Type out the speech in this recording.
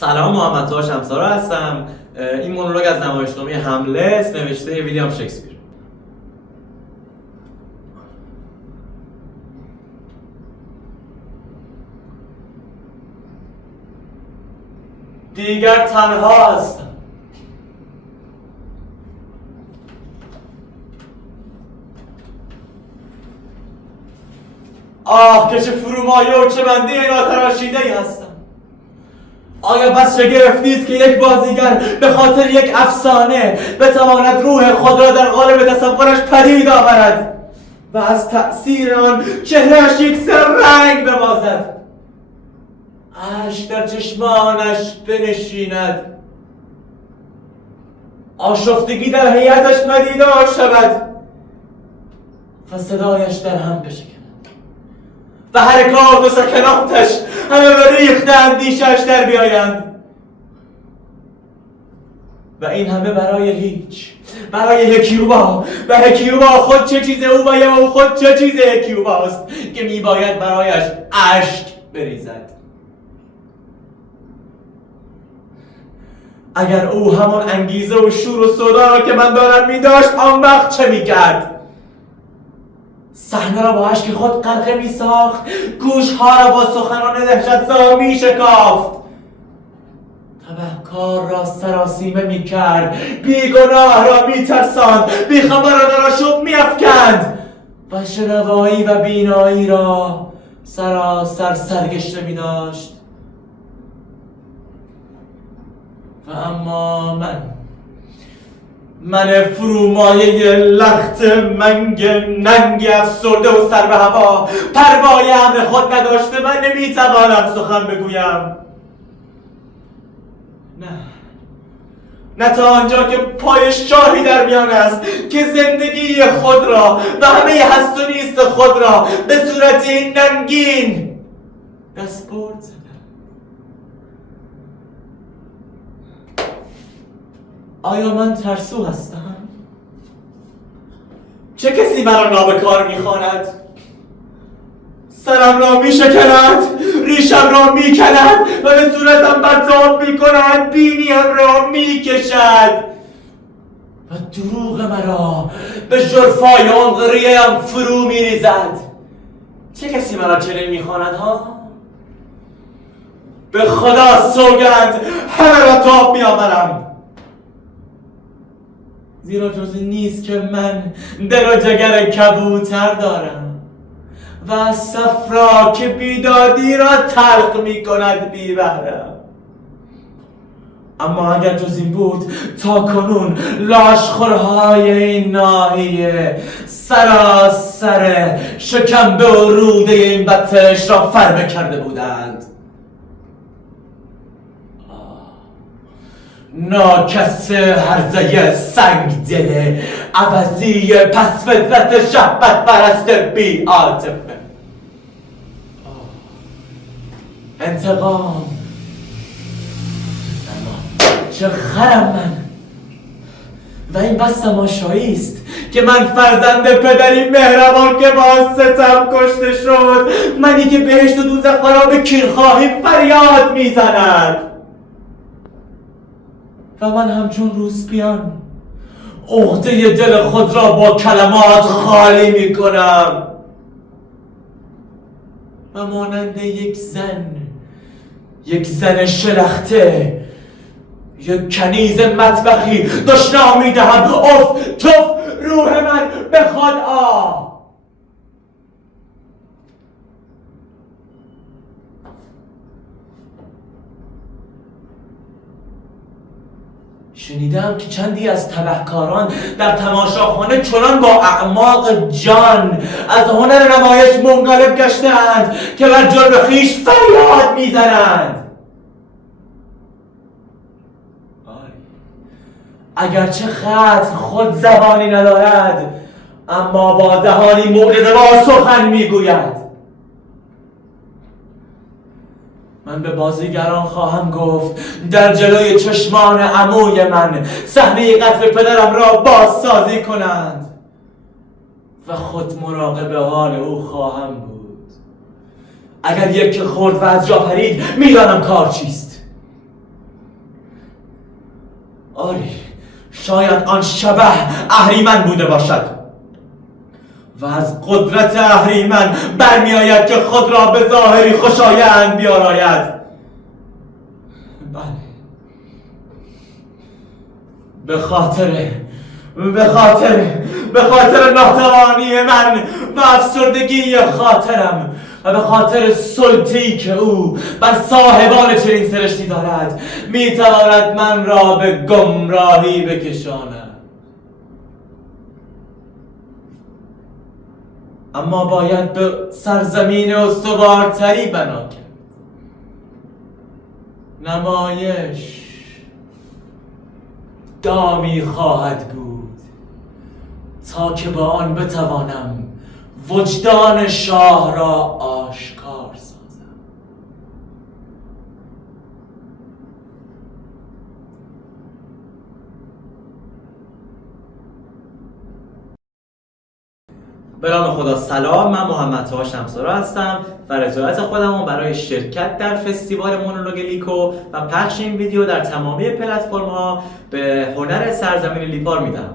سلام، محمد طاهر شمسارا هستم. این مونولوگ از نمایشنامه هملت نوشته ویلیام شکسپیر. دیگر تنها هستم. آه که چه فرومایه و چه بنده ناتراشیده ای هستم. آیا بس شگرفتی است که یک بازیگر به خاطر یک افسانه بتواند روح خود را در قالب تصورش پدید آورد و از تأثیر آن چهرهش یک سر رنگ ببازد، اشک در چشمانش بنشیند، آشفتگی در هیئتش پدیدار شود و صدایش در هم بشکند و حرکات و سکناتش همه به ریخت اندیشش در بیایند و این همه برای هیچ، برای هکیوبا و هکیوبا خود چه چیز او باید و خود چه چیز هکیوباست که میباید برایش اشک بریزد. اگر او همان انگیزه و شور و سودا را که من دارم میداشت، آن وقت چه میکرد؟ صحنه را با اشک خود غرقه می ساخت، گوشها را با سخنان دهشت‌زا می شکافت، تبهکار را سراسیمه می کرد، بیگناه را می ترساند، بیخبر را در آشوب می افکند و شنوایی و بینایی را سراسر سرگشته می داشت. و اما من فرومایه لخت منگ ننگ افسرده و سر به هوا، پروای امر خود نداشته، من نمیتوانم سخن بگویم. نه تا آنجا که پای شاهی در میان است که زندگی خود را و همه هست و نیست خود را به صورت ننگین دستبرد زده. آیا من ترسو هستم؟ چه کسی مرا نابکار میخواند؟ سرم را میشکند، ریشم را میکند و به صورتم بدتاب میکند، بینیم را میکشد و دروغ مرا به ژرفای عنقریه‌ام فرو میریزد. چه کسی مرا چنین میخواند ها؟ به خدا سوگند همه را تاب میآورم، زیرا جز نیست که من دل و جگر کبوتر دارم و صفرا که بیدادی را تلخ می کند بی بهرم. اما اگر جز این بود، تا کنون لاشخورهای این ناحیه سراسر شکمبه و روده این بدتش را فربه کرده بودند. ناکس هرزه سنگ دل عوضی پس فطرت شهوت پرست بی عاطفه. انتقام، چه خرم من و این بس تماشایی است که من فرزند پدری مهربان که با ستم کشته شد، منی که بهشت و دوزخ مرا به کینخواهی فریاد میزند و من همچون روسپیان عقده دل خود را با کلمات خالی می کنم و مانند یک زن شلخته، یک کنیز مطبخی دشنام می دهم اف تف روح من بخواد شنیدم که چندی از تبهکاران در تماشاخانه چنان با اعماق جان از هنر نمایش منقلب گشتند که بر جرم خویش فریاد میزنند. اگرچه خط خود زبانی ندارد، اما با دهانی معجزه‌آور سخن میگوید. من به بازیگران خواهم گفت در جلوی چشمان عموی من صحنه قتل پدرم را بازسازی کنند و خود مراقب حال او خواهم بود. اگر یک خورد و از جا پرید میدانم کار چیست. آری شاید آن شبح اهریمن بوده باشد و از قدرت اهریمن برمی آید که خود را به ظاهری خوشایند بیاراید. بله، به خاطر ناتوانی من و افسردگی خاطرم و به خاطر سلطه‌ای که او بر صاحبان چنین سرشتی دارد میتواند من را به گمراهی بکشاند. اما باید به سرزمین استوارتری بنا کرد. نمایش دامی خواهد بود تا که با آن بتوانم وجدان شاه را آشکار سازم. به نام خدا. سلام، من محمد طاها شمس‌آرا هستم و رضایت خودمو برای شرکت در فستیوال مونولوگ لیکو و پخش این ویدیو در تمامی پلتفرم‌ها به هنر سرزمین لیپار میدم.